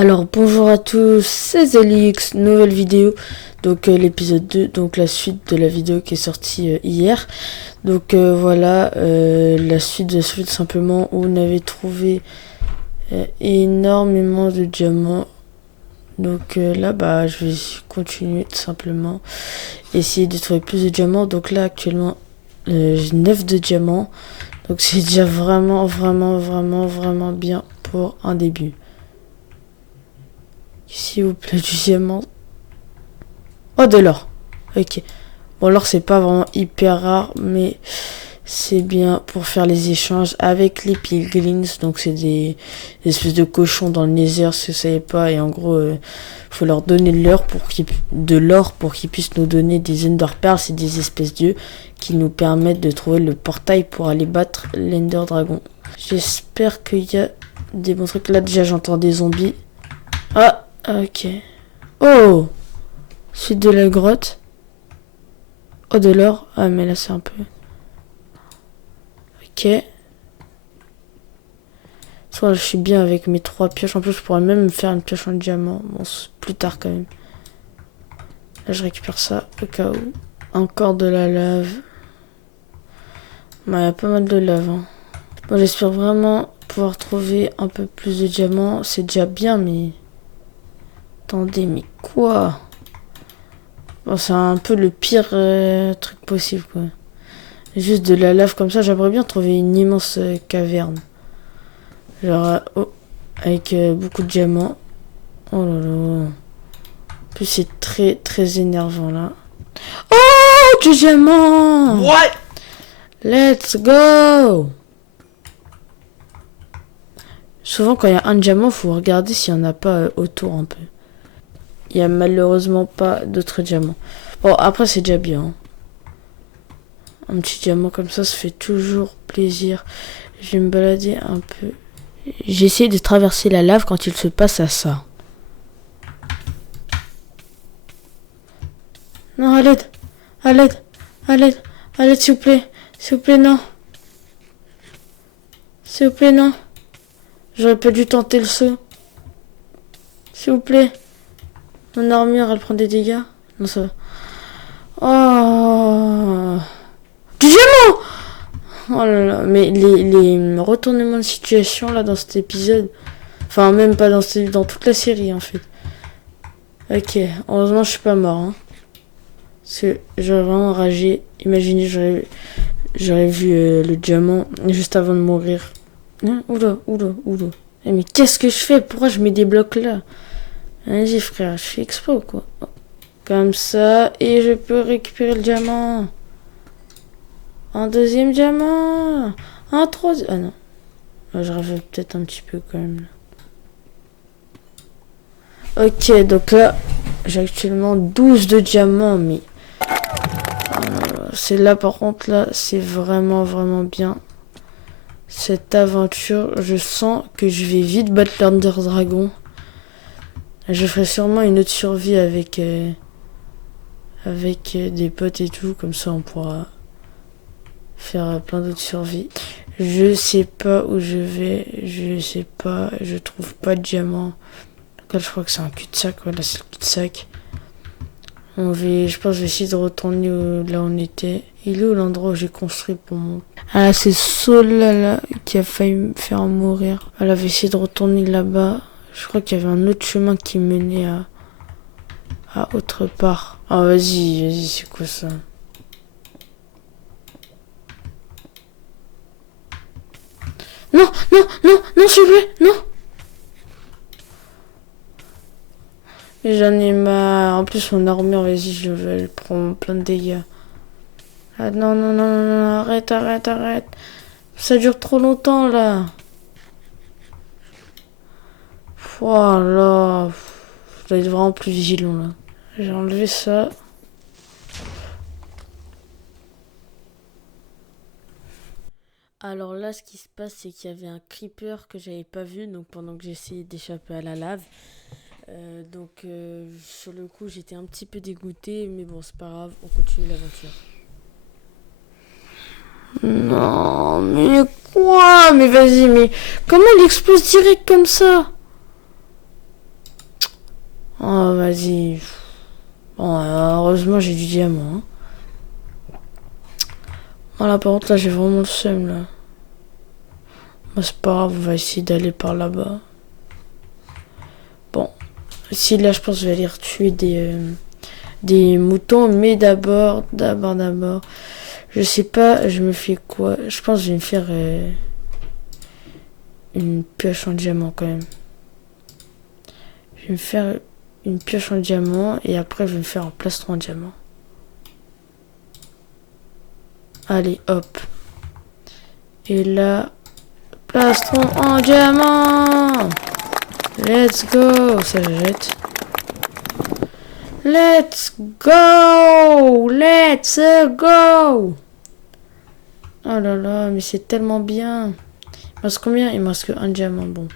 Alors bonjour à tous, c'est Zelix, nouvelle vidéo, donc l'épisode 2, donc la suite de la vidéo qui est sortie hier. Donc voilà, la suite de suite simplement où on avait trouvé énormément de diamants. Donc là bah je vais continuer tout simplement, essayer de trouver plus de diamants. Donc là actuellement j'ai 9 de diamants, donc c'est déjà vraiment bien pour un début. S'il vous plaît, du diamant. Oh, de l'or. Ok. Bon, l'or, c'est pas vraiment hyper rare, mais c'est bien pour faire les échanges avec les pilgrims. Donc, c'est des espèces de cochons dans le Nether, si vous savez pas. Et en gros, faut leur donner de l'or pour qu'ils puissent nous donner des Ender Pearls. C'est des espèces d'œufs qui nous permettent de trouver le portail pour aller battre l'Ender Dragon. J'espère qu'il y a des bons trucs. Là, déjà, j'entends des zombies. Ah! Ok. Oh! Suite de la grotte. Oh, de l'or. Ah, mais là, c'est un peu... Ok. Soit je suis bien avec mes 3 pioches. En plus, je pourrais même me faire une pioche en diamant. Bon, plus tard, quand même. Là, je récupère ça, au cas où. Encore de la lave. Il y a pas mal de lave, hein. Bon, j'espère vraiment pouvoir trouver un peu plus de diamants. C'est déjà bien, mais... Attendez, mais quoi? Bon, c'est un peu le pire truc possible, quoi. Juste de la lave comme ça, j'aimerais bien trouver une immense caverne. Genre, oh, avec beaucoup de diamants. Oh là là. En plus, c'est très énervant, là. Oh, du diamant! What? Let's go! Souvent, quand il y a un diamant, faut regarder s'il n'y en a pas autour un peu. Il n'y a malheureusement pas d'autres diamants. Bon, après, c'est déjà bien. Hein. Un petit diamant comme ça fait toujours plaisir. Je vais me balader un peu. J'essaie de traverser la lave quand il se passe à ça. Non, à l'aide! À l'aide! À l'aide! À l'aide, s'il vous plaît! S'il vous plaît, non! S'il vous plaît, non! J'aurais pas dû tenter le saut. S'il vous plaît. Mon armure, elle prend des dégâts. Non, ça va. Oh! Du diamant! Oh là là. Mais les retournements de situation, là, dans cet épisode... Enfin, même pas dans toute la série, en fait. Ok. Heureusement, je suis pas mort, hein. Parce que j'aurais vraiment ragé. Imaginez, j'aurais vu le diamant juste avant de mourir. Hein? Oula. Mais qu'est-ce que je fais? Pourquoi je mets des blocs là? Vas-y frère, je fais expo quoi. Comme ça, et je peux récupérer le diamant. Un deuxième diamant. Un troisième... Ah non. Je rêve peut-être un petit peu quand même. Ok, donc là, j'ai actuellement 12 de diamants, mais... c'est là par contre, là, c'est vraiment bien. Cette aventure, je sens que je vais vite battre l'Ender Dragon. Je ferai sûrement une autre survie avec des potes et tout, comme ça on pourra faire plein d'autres survies. Je sais pas où je vais, je sais pas, je trouve pas de diamant. Donc là je crois que c'est un cul-de-sac, voilà c'est le cul-de-sac. Je pense que je vais essayer de retourner là où on était. Il est où l'endroit où j'ai construit pour mon... Ah c'est Sola là qui a failli me faire mourir. Elle avait essayé de retourner là-bas. Je crois qu'il y avait un autre chemin qui menait à autre part. Ah vas-y, c'est quoi ça? Non, s'il vous plaît, non. J'en ai marre. En plus, mon armure, vas-y, je vais prendre plein de dégâts. Ah non, arrête. Ça dure trop longtemps, là. Voilà. Je dois être vraiment plus vigilant, là. J'ai enlevé ça. Alors là, ce qui se passe, c'est qu'il y avait un creeper que j'avais pas vu, donc pendant que j'essayais d'échapper à la lave. Donc sur le coup, j'étais un petit peu dégoûtée, mais bon, c'est pas grave, on continue l'aventure. Non, mais quoi? Mais vas-y, mais comment il explose direct comme ça? Oh, vas-y. Bon, heureusement, j'ai du diamant. Hein. Voilà, par contre, là, j'ai vraiment le seum, là. Bah, c'est pas grave, on va essayer d'aller par là-bas. Bon. Si, là, je pense que je vais aller tuer des moutons, mais d'abord. Je sais pas, je me fais quoi? Je pense que je vais me faire une pioche en diamant, quand même. Je vais me faire une pioche en diamant, et après, je vais me faire un plastron en diamant. Allez, hop. Et là, plastron en diamant. Let's go. Ça jette. Let's go. Let's go. Oh là là, mais c'est tellement bien. Il me reste combien? Il me reste qu'un diamant. Bon.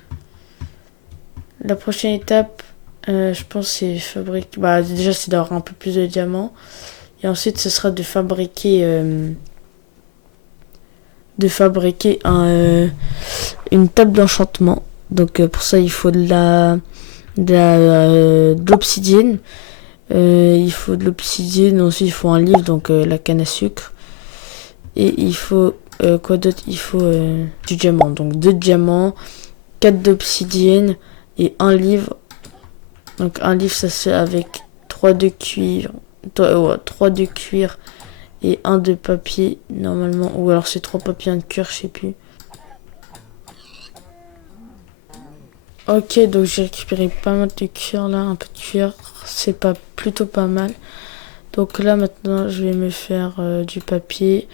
La prochaine étape, je pense, c'est fabriquer. Bah, déjà, c'est d'avoir un peu plus de diamants. Et ensuite, ce sera de fabriquer. Une table d'enchantement. Donc pour ça il faut de l'obsidienne. Il faut de l'obsidienne, ensuite il faut un livre, donc la canne à sucre. Et il faut quoi d'autre? Il faut du diamant, donc 2 diamants, 4 d'obsidienne et un livre. Donc un livre ça se fait avec 3 de cuivre, 3 de cuir et 1 de papier normalement, ou alors c'est 3 papiers, 1 de cuir, je sais plus. Ok, donc j'ai récupéré pas mal de cuir là, un peu de cuir, c'est pas plutôt pas mal. Donc là maintenant je vais me faire du papier.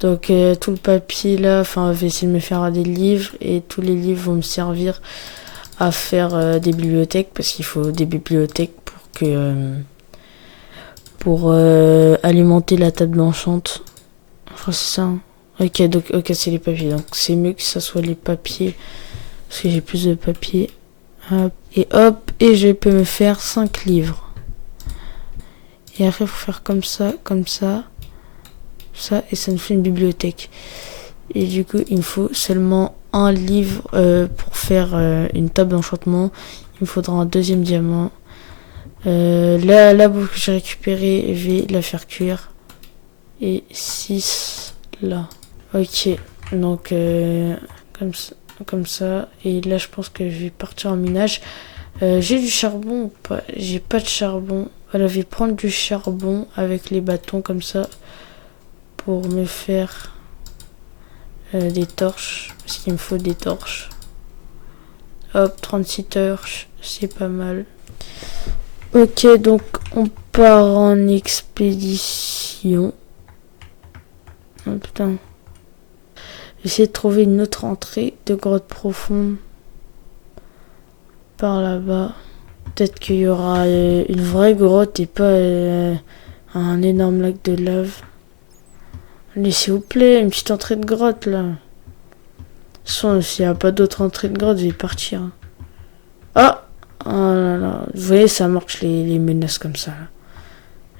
Donc tout le papier là, enfin je vais essayer de me faire des livres et tous les livres vont me servir à faire des bibliothèques parce qu'il faut des bibliothèques pour alimenter la table d'enchante. Je crois que c'est ça. Hein. Ok, donc ok c'est les papiers. Donc c'est mieux que ça soit les papiers parce que j'ai plus de papier. Hop, et je peux me faire 5 livres. Et après, il faut faire comme ça, ça, et ça nous fait une bibliothèque. Et du coup, il me faut seulement un livre pour faire une table d'enchantement. Il me faudra un deuxième diamant. La bouffe que j'ai récupérée, je vais la faire cuire. Et 6 là. Ok, donc comme ça. Et là, je pense que je vais partir en minage. J'ai du charbon ou pas? J'ai pas de charbon. Voilà, je vais prendre du charbon avec les bâtons comme ça pour me faire des torches. Parce qu'il me faut des torches. Hop, 36 torches, c'est pas mal. Ok, donc on part en expédition. Oh putain. J'essaie de trouver une autre entrée de grotte profonde. Par là-bas. Peut-être qu'il y aura une vraie grotte et pas un énorme lac de lave. Allez, s'il vous plaît, une petite entrée de grotte là. S'il n'y a pas d'autre entrée de grotte, je vais partir. Ah! Oh là là. Vous voyez, ça marche les menaces comme ça. Là.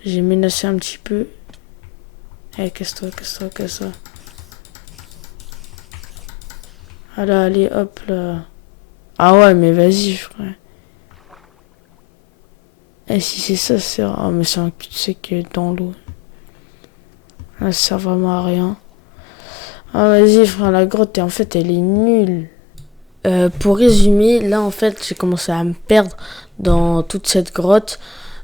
J'ai menacé un petit peu. Eh, casse-toi. Allez, hop là. Ah ouais, mais vas-y, frère. Et si c'est ça, c'est... Ah, mais c'est un cul-de-sac dans l'eau. Ça sert vraiment à rien. Ah, vas-y, frère, la grotte, en fait, elle est nulle. Pour résumer, là, en fait, j'ai commencé à me perdre dans toute cette grotte.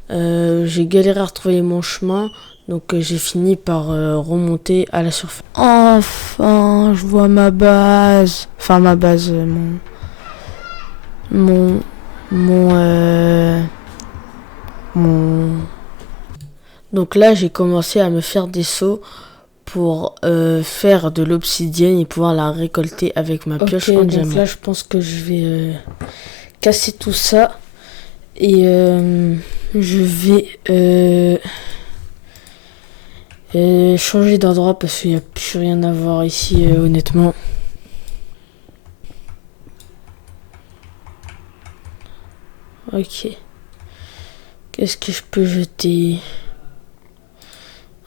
J'ai galéré à retrouver mon chemin. Donc, j'ai fini par remonter à la surface. Enfin, je vois ma base. Enfin, ma base, mon... Donc là, j'ai commencé à me faire des seaux pour faire de l'obsidienne et pouvoir la récolter avec ma pioche en diamant. Donc là, je pense que je vais casser tout ça et je vais changer d'endroit parce qu'il n'y a plus rien à voir ici, honnêtement. Ok. Qu'est-ce que je peux jeter?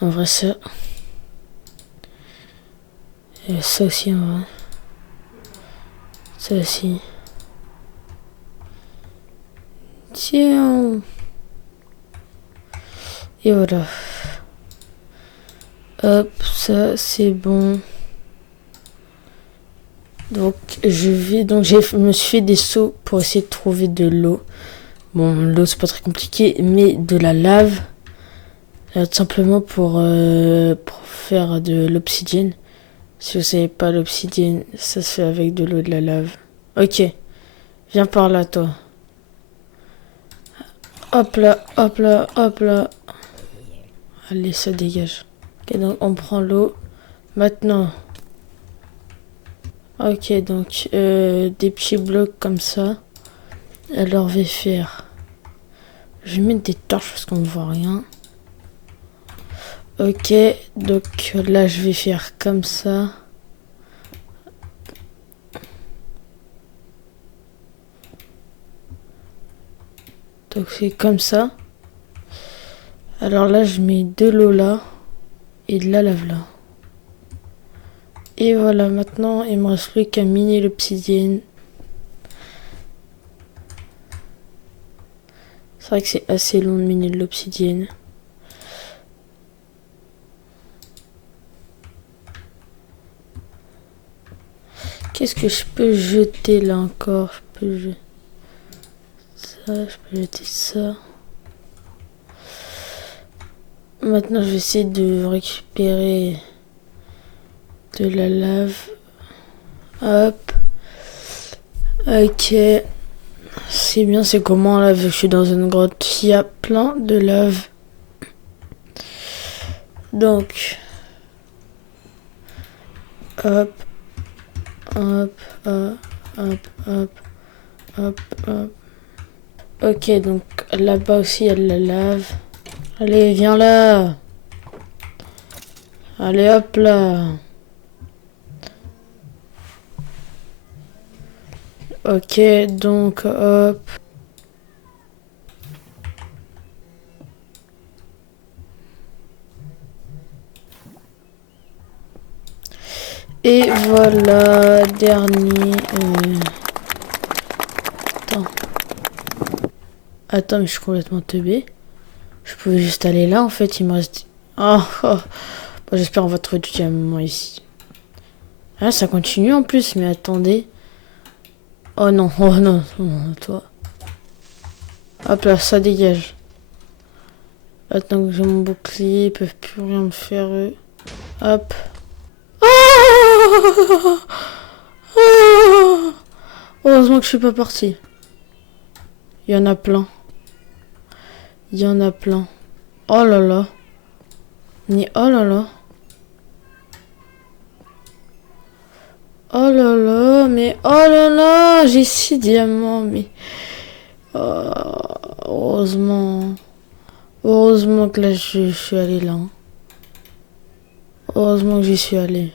En vrai, ça. Ça aussi, en vrai. Ça aussi. Tiens. Et voilà. Hop, ça c'est bon. Donc je me suis fait des seaux pour essayer de trouver de l'eau. Bon, l'eau c'est pas très compliqué, mais de la lave. Tout simplement pour faire de l'obsidienne. Si vous savez pas, l'obsidienne, ça se fait avec de l'eau et de la lave. Ok, viens par là toi. Hop là, hop là, hop là. Allez, ça dégage. Ok, donc on prend l'eau. Maintenant. Ok, donc des petits blocs comme ça. Alors, je vais faire. Je vais mettre des torches parce qu'on ne voit rien. Ok, donc là, je vais faire comme ça. Donc, c'est comme ça. Alors là, je mets de l'eau là et de la lave là. Et voilà, maintenant, il me reste plus qu'à miner l'obsidienne. C'est vrai que c'est assez long de miner de l'obsidienne. Qu'est-ce que je peux jeter là encore? Je peux jeter ça, je peux jeter ça. Maintenant, je vais essayer de récupérer de la lave. Hop. Ok. C'est bien, c'est comment là, vu que je suis dans une grotte, il y a plein de lave. Donc. Hop. Hop. Hop. Hop. Hop. Hop. Hop. Ok, donc là-bas aussi, il y a de la lave. Allez, viens là. Allez, hop là. Ok, donc hop. Et voilà, dernier. Attends. Attends, mais je suis complètement teubé. Je pouvais juste aller là, en fait, il me reste... Oh, oh. Bon, j'espère qu'on va trouver du diamant ici. Ah, ça continue en plus, mais attendez. Oh non, oh non, non, toi. Hop là, ça dégage. Attends que j'ai mon bouclier, ils peuvent plus rien me faire, eux. Hop. Oh, oh. Heureusement que je suis pas partie. Il y en a plein. Il y en a plein. Oh là là. Mais oh là là. Oh là là, mais oh là là, j'ai 6 diamants, mais... Oh, heureusement. Heureusement que là, je suis allé là. Heureusement que j'y suis allé.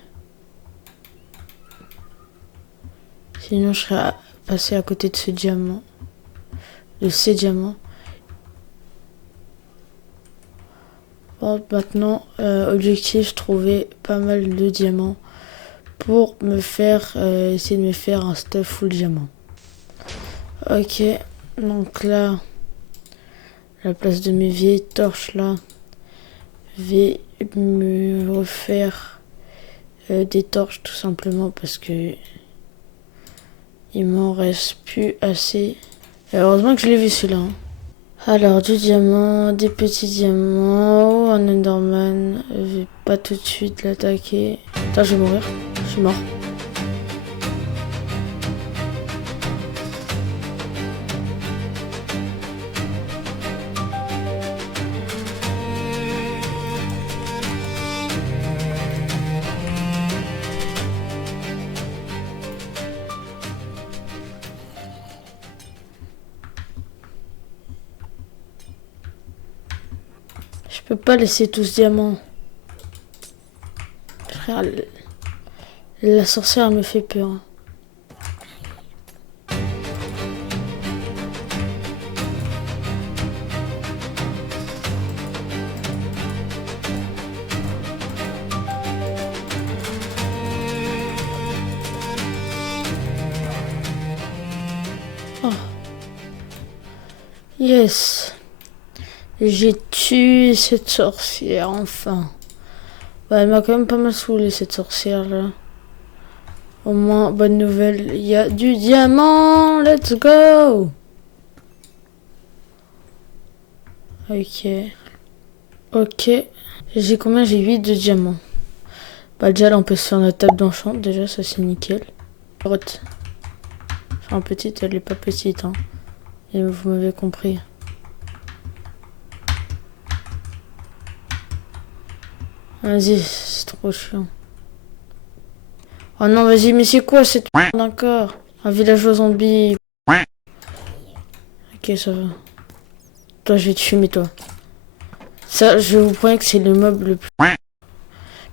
Sinon, je serais passé à côté de ce diamant. De ces diamants. Bon, maintenant, objectif, trouver pas mal de diamants pour me faire, essayer de me faire un stuff full diamant. Ok, donc là, à la place de mes vieilles torches là, je vais me refaire des torches tout simplement parce que il m'en reste plus assez. Et heureusement que je l'ai vu celui-là. Hein. Alors, du diamant, des petits diamants. Oh, un Enderman. Je vais pas tout de suite l'attaquer. Attends, je vais mourir. Je suis mort. Je peux pas laisser tout ce diamant. Frère, la sorcière me fait peur. Oh. Yes. J'ai tué cette sorcière, enfin. Bah, elle m'a quand même pas mal saoulé, cette sorcière, là. Au moins, bonne nouvelle, il y a du diamant. Let's go. Ok. Ok. J'ai combien? J'ai 8 de diamants. Bah déjà, là, on peut se faire notre table d'enchant. Déjà, ça, c'est nickel. Grotte. Enfin, petite, elle est pas petite, hein. Et vous m'avez compris. Vas-y, c'est trop chiant. Oh non, vas-y, mais c'est quoi cette merde encore? Un villageois zombie. Ok, ça va. Toi, je vais te fumer, toi. Ça, je vous promets que c'est le mob le plus...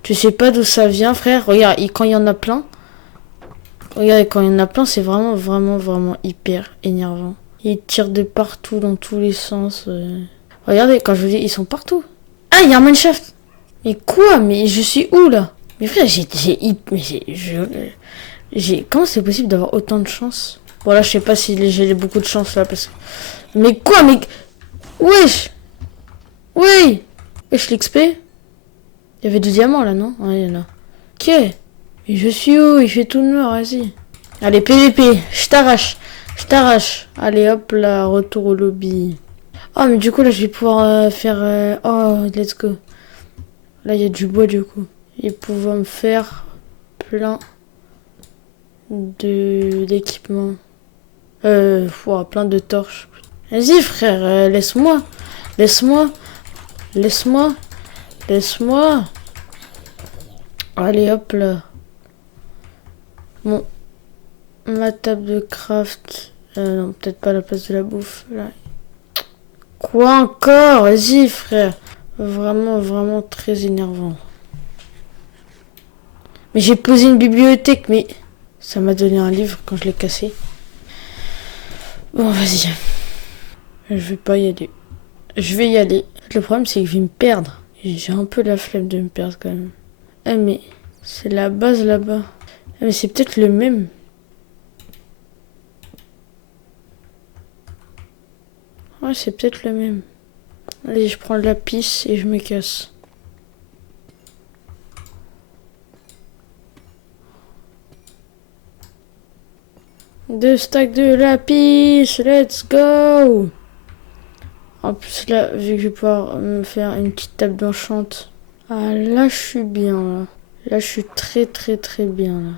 Tu sais pas d'où ça vient, frère. Regarde, quand il y en a plein... Regarde, quand il y en a plein, c'est vraiment, vraiment, vraiment hyper énervant. Ils tirent de partout, dans tous les sens. Regardez, quand je vous dis, ils sont partout. Ah, il y a un mineshaft. Mais quoi? Mais je suis où, là? Mais frère, comment c'est possible d'avoir autant de chance? Bon, là, je sais pas si j'ai beaucoup de chance, là, parce que... Mais quoi? Mais... Wesh! Oui! Wesh, l'XP? Il y avait du diamant, là, non? Ouais, il y en a. Ok. Mais je suis où? Il fait tout noir, vas-y. Allez, PVP, je t'arrache. Je t'arrache. Allez, hop là, retour au lobby. Oh, mais du coup, là, je vais pouvoir faire... Oh, let's go. Là, il y a du bois, du coup. Et pouvoir me faire plein d'équipements. Plein de torches. Vas-y, frère, laisse-moi. Laisse-moi. Laisse-moi. Laisse-moi. Allez, hop là. Bon. Ma table de craft. Non, peut-être pas la place de la bouffe. Là. Quoi encore? Vas-y, frère. Vraiment, vraiment très énervant. Mais j'ai posé une bibliothèque, mais... Ça m'a donné un livre quand je l'ai cassé. Bon, vas-y. Je vais pas y aller. Je vais y aller. Le problème, c'est que je vais me perdre. J'ai un peu la flemme de me perdre, quand même. Eh, mais... C'est la base, là-bas. Eh, mais c'est peut-être le même. Ouais, c'est peut-être le même. Allez, je prends le lapis et je me casse. Deux stacks de lapis, let's go! En plus là, vu que je vais pouvoir me faire une petite table d'enchante. Ah là, je suis bien là. Là, je suis très très très bien là.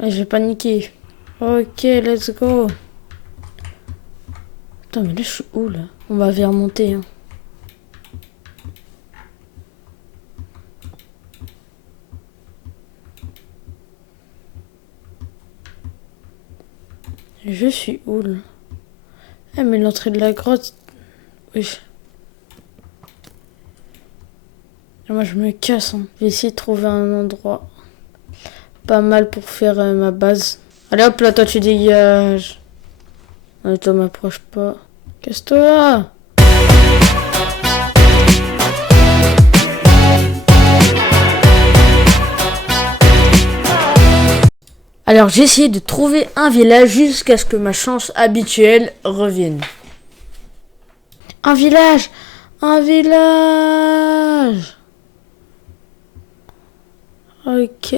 Ah, je vais paniquer. Ok, let's go. Attends, mais là, je suis où là? On va vers remonter. Hein. Je suis où là? Ah, mais l'entrée de la grotte. Oui. Et moi, je me casse. Hein. Je vais essayer de trouver un endroit pas mal pour faire ma base. Allez hop là, toi, tu dégages. Allez, toi, m'approche pas. Casse-toi! Alors j'ai essayé de trouver un village jusqu'à ce que ma chance habituelle revienne. Un village! Un village! Ok.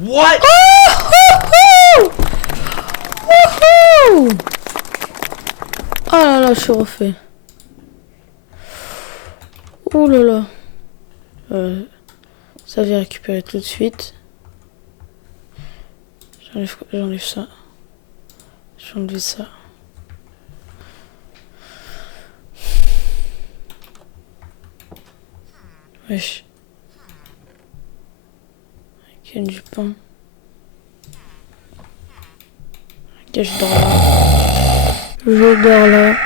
What? Oh, oh là là, je suis refait. Oh là là. Ça va récupérer tout de suite. J'enlève ça. J'enlève ça. Wesh. Ok, du pain. Ok, je dors là. Je dors là.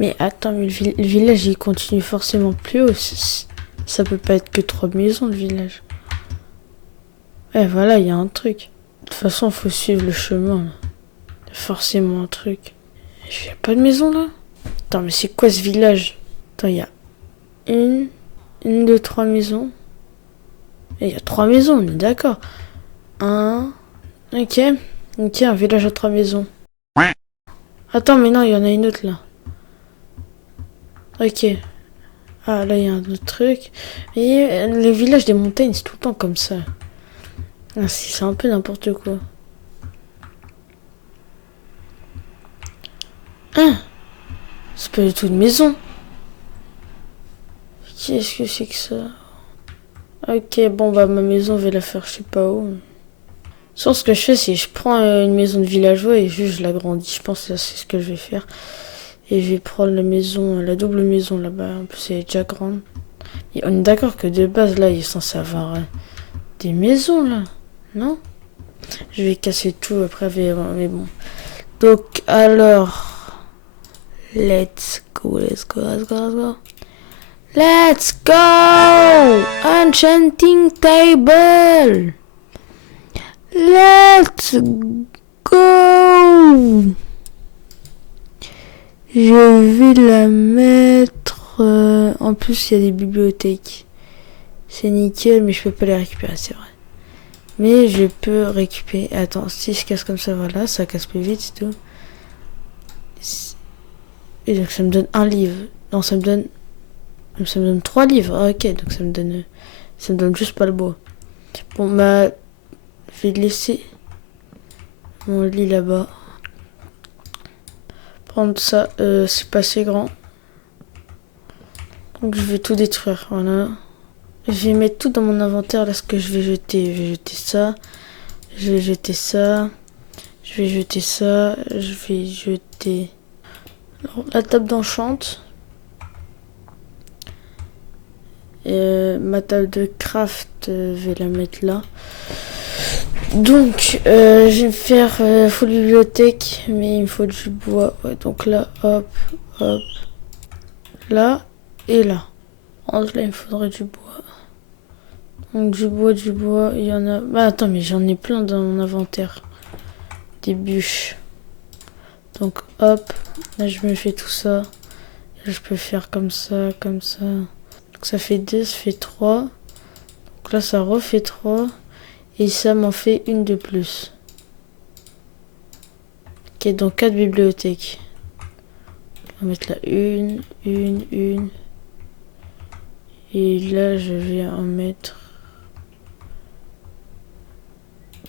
Mais attends, mais le village, il continue forcément plus haut. Ça peut pas être que 3 maisons, le village. Ouais, voilà, il y a un truc. De toute façon, faut suivre le chemin, là. Y a forcément un truc. Il y a pas de maison, là? Attends, mais c'est quoi ce village? Attends, il y a une, 2, 3 maisons. Et il y a 3 maisons, on est d'accord. Ok. Ok, un village à 3 maisons. Attends, mais non, il y en a une autre, là. Ok. Ah, là, il y a un autre truc. Et le village des montagnes, c'est tout le temps comme ça. Ah, c'est un peu n'importe quoi. Ah, c'est pas du tout une maison. Qu'est-ce que c'est que ça? Ok, bon, bah, ma maison, je vais la faire je sais pas où. Sans ce que je fais, c'est je prends une maison de villageois et juste je l'agrandis. Je pense que c'est ce que je vais faire. Et je vais prendre la maison, la double maison là-bas. En plus, elle est déjà grande. Et on est d'accord que de base, là, il est censé avoir des maisons, là. Non? Je vais casser tout après, mais bon. Donc, alors... Let's go, let's go, let's go, let's go. Let's go! Enchanting table! Let's go! Je vais la mettre... En plus, il y a des bibliothèques. C'est nickel, mais je peux pas les récupérer, c'est vrai. Mais je peux récupérer... Attends, si je casse comme ça, voilà, ça casse plus vite, c'est tout. Et donc ça me donne un livre. Non, ça me donne 3 livres. Ah, ok, donc ça me donne juste pas le bois. Bon, bah, je vais laisser mon lit là-bas. Prendre ça, c'est pas assez grand. Donc je vais tout détruire, voilà. Je vais mettre tout dans mon inventaire, là, ce que je vais jeter. Je vais jeter ça. Je vais jeter ça. Je vais jeter ça. Je vais jeter... Alors, la table d'enchant. Ma table de craft, je vais la mettre là. Donc, je vais me faire full bibliothèque, mais il me faut du bois. Ouais, donc là, hop, hop, là et là. Là, il me faudrait du bois. Donc du bois, il y en a... Bah attends, mais j'en ai plein dans mon inventaire. Des bûches. Donc hop, là je me fais tout ça. Là, je peux faire comme ça, comme ça. Donc ça fait 2, ça fait 3. Donc là ça refait 3. Et ça m'en fait une de plus. Ok, donc 4 bibliothèques. On va mettre là une. Et là je vais en mettre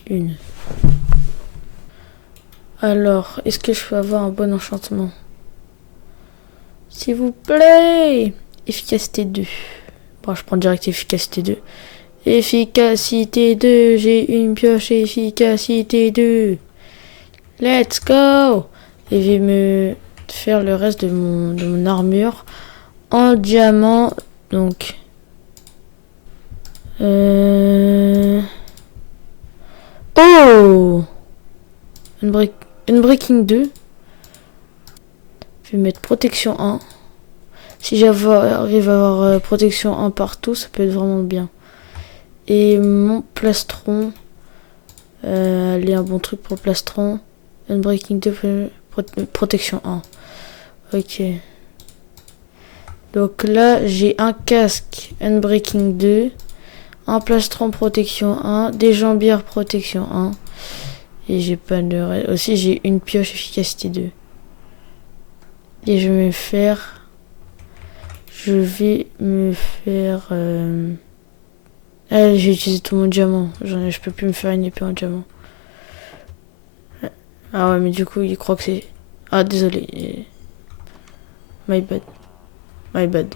une. Alors, est-ce que je peux avoir un bon enchantement? S'il vous plaît! Efficacité 2. Bon, je prends direct efficacité 2. Efficacité 2, j'ai une pioche efficacité 2. Let's go! Et je vais me faire le reste de mon armure en diamant. Donc... Oh! Unbreaking 2. Je vais mettre protection 1. Si j'arrive à avoir protection 1 partout, ça peut être vraiment bien. Et mon plastron. Allez, un bon truc pour plastron. Unbreaking 2, protection 1. Ok. Donc là, j'ai un casque Unbreaking 2. Un plastron protection 1. Des jambières protection 1. Et j'ai pas de... Aussi, j'ai une pioche efficacité 2. Et je vais me faire... Ah, j'ai utilisé tout mon diamant. Je peux plus me faire une épée en diamant. Ah ouais, mais du coup, il croit que c'est... Ah, désolé. My bad. My bad.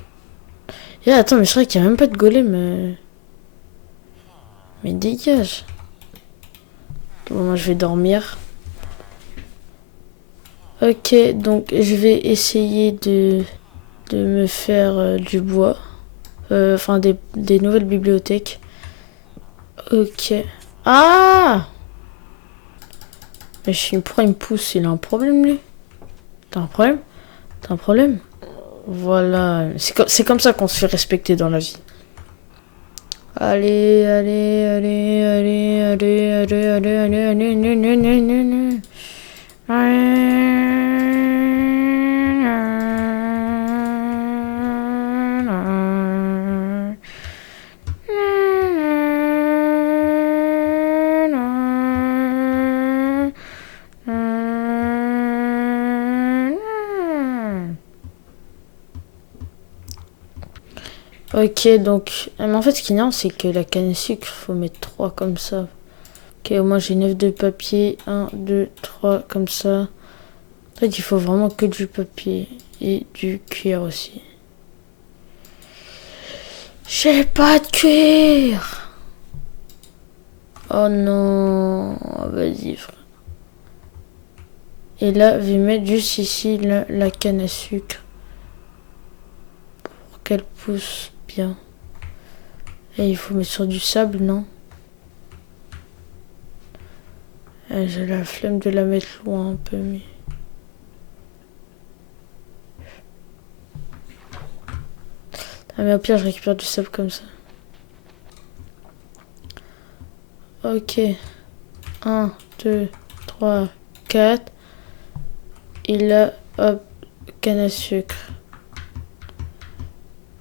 Et attends, mais c'est vrai qu'il n'y a même pas de golem. Mais dégage. Bon, moi, je vais dormir. Ok, donc je vais essayer de me faire du bois. Enfin, des nouvelles bibliothèques. Ok. Ah! Mais pourquoi il me pousse? Il a un problème, lui? T'as un problème? T'as un problème? Voilà. C'est comme ça qu'on se fait respecter dans la vie. Allez, allez, allez, allez, allez, allez, allez, allez, allez, allez, allez, allez, Ok, donc... mais en fait, ce qui est énorme, c'est que la canne à sucre, faut mettre 3 comme ça. Ok, au moins j'ai 9 de papier. 1, 2, 3, comme ça. En fait, il faut vraiment que du papier. Et du cuir aussi. J'ai pas de cuir! Oh non... Vas-y, frère. Et là, je vais mettre juste ici la canne à sucre. Pour qu'elle pousse bien. Et il faut mettre sur du sable, non? J'ai la flemme de la mettre loin un peu, mais... Ah mais au pire, je récupère du sable comme ça. Ok. 1, 2, 3, 4. Et là, hop, canne à sucre.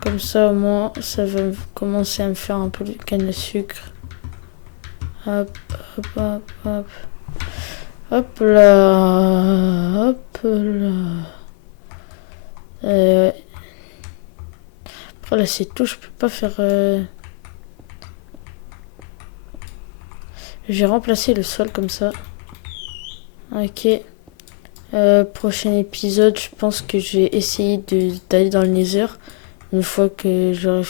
Comme ça, au moins, ça va commencer à me faire un peu de canne à sucre. Hop, hop, hop, hop. Hop là. Hop là. Après, là, c'est tout. Je peux pas faire... J'ai remplacé le sol comme ça. Ok. Prochain épisode, je pense que je vais essayer d'aller dans le Nether. Une fois que je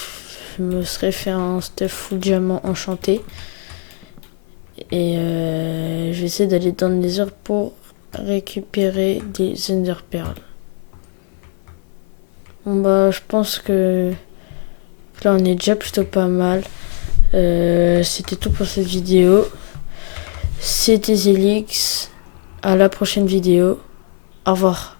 me serais fait un stuff full diamant enchanté. Et je vais essayer d'aller dans le Nether pour récupérer des Ender Pearls. Bon bah je pense que là on est déjà plutôt pas mal. C'était tout pour cette vidéo. C'était Zelix. À la prochaine vidéo. Au revoir.